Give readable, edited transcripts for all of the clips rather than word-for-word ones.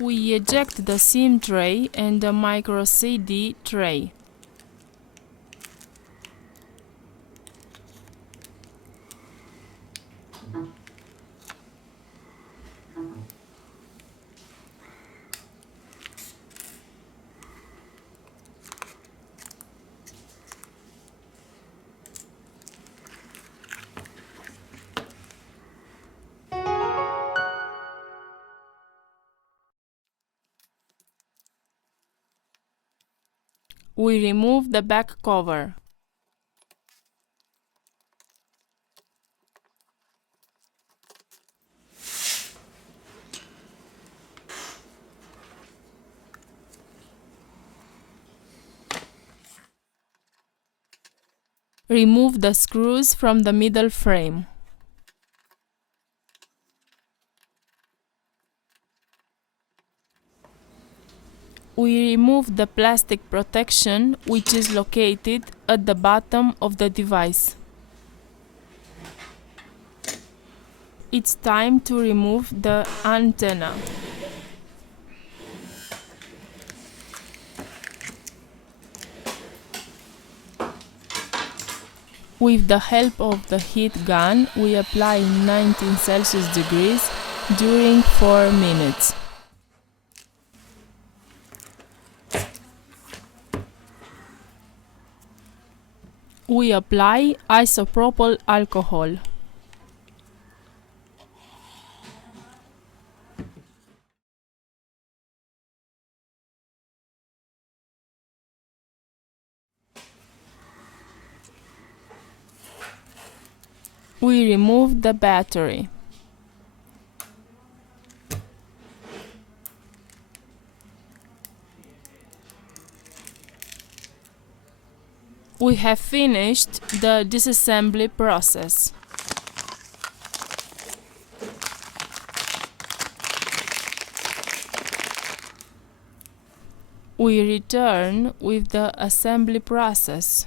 We eject the SIM tray and the micro CD tray. We remove the back cover. Remove the screws from the middle frame. We remove the plastic protection which is located at the bottom of the device. It's time to remove the antenna. With the help of the heat gun, we apply 19 Celsius degrees during 4 minutes. We apply isopropyl alcohol. We remove the battery. We have finished the disassembly process. We return with the assembly process.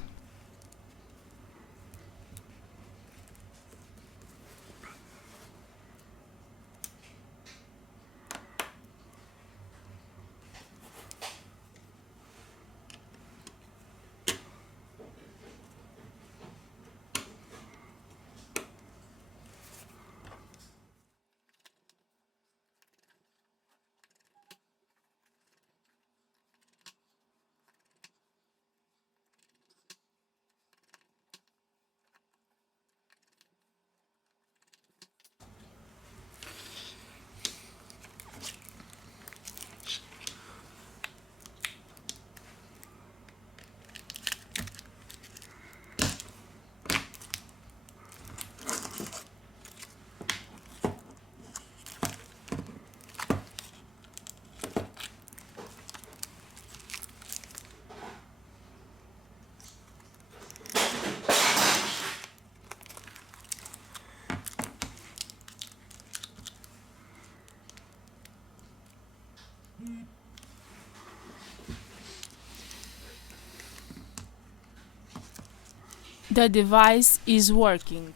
The device is working.